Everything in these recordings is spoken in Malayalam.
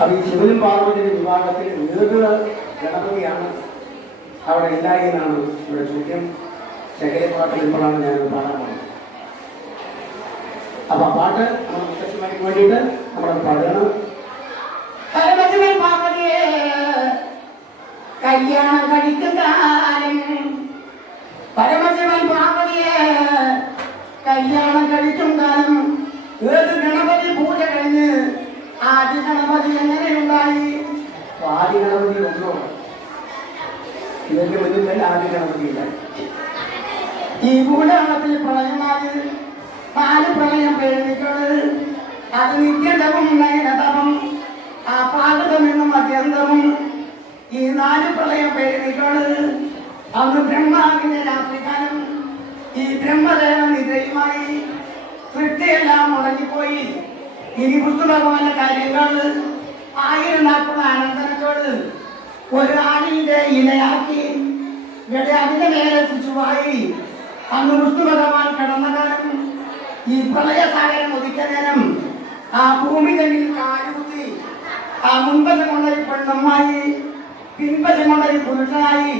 അപ്പൊ ഈ ശിവനും പാർവതിയുടെ വിവാഹത്തിൽ ഏത് ഗണപതിയാണ് അവിടെ ഉണ്ടായെന്നാണ് ഇവിടെ ചോദ്യം. ശകരപ്പാട്ട് വരുമ്പോഴാണ് ഞാനത് പാടാൻ പോകുന്നത്. അപ്പൊ ആ പാട്ട് നമ്മുടെ മുത്തച്ഛന്മാർക്ക് വേണ്ടിയിട്ട് നമ്മളത് പാടണം. കല്യാണം കഴിക്കാനും പരമശിവൻ പാർവതിയെ കല്യാണം കഴിക്കും കാലം ഏത് ഗണപതി പൂജ കഴിഞ്ഞ് ആദ്യ ഗണപതി എങ്ങനെയുണ്ടായി? ആദ്യ ഗണപതി ഒന്നോ ഇതൊക്കെ വലിയ തന്നെ ആദ്യ ഗണപതി ഉണ്ടായി. ഈ ഭൂലോകത്തിൽ പ്രളയമാര് 4 പ്രളയം പേരുന്നത് അത് നിത്യതവും നയനതവും ആ പാകതം എന്നും അത്യന്തവും ഈ 4 പ്രളയം പേരുന്നത് അന്ന് ബ്രഹ്മാവിന്റെ രാത്രികാലം ഈ ബ്രഹ്മദേവൻ നിദ്രയുമായി സൃഷ്ടിയെല്ലാം മുടങ്ങിപ്പോയി. ഇനി പുസ്തകമായ കാര്യങ്ങൾ 1040 അനന്തരത്തോട് ഒരു ആണിന്റെ ഇലയാക്കി അതിന്റെ മേലെ ശിശുവായി അന്ന് വിഷ്ണുഭഗവാൻ കിടന്ന കാലം ഈ പ്രളയസാഗരം ഒതുക്കിയ നേരം ആ ഭൂമി തന്നിൽ കാലുകുത്തി ആ മുൻവശം കൊണ്ടൊരു പെണ്ണുമായി പിൻവശം കൊണ്ടൊരു പുരുഷനായി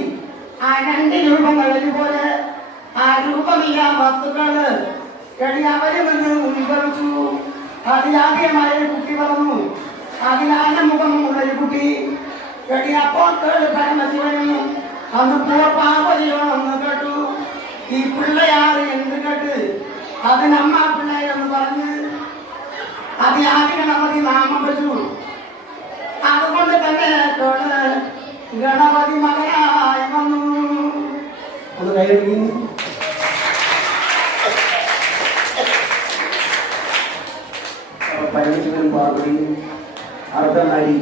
ആ 2 രൂപങ്ങൾ ഒരുപോലെ ആ രൂപമില്ല വസ്തുക്കള് അവര് നിന്ന് ഉത്ഭവിച്ചു. അതിലാദ്യമായ ഒരു കുട്ടി പറഞ്ഞു. അതിലാന മുഖമുള്ളൊരു കുട്ടി അപ്പോൾ പരമശിവനും അന്ന് പാർവതിയോടൊന്ന് കേട്ടു. ഈ പിള്ളയാറ് എന്ത് കേട്ട് അതിനമ്മ പിള്ളയെന്ന് പറഞ്ഞ് അതിലാദ്യ ഗണപതി നാമം വെച്ചു. അതുകൊണ്ട് തന്നെ ഗണപതി മകനായി വന്നു. അത് കഴിഞ്ഞു പരമശിവനും പാർവതിയും അർദ്ധനാരീ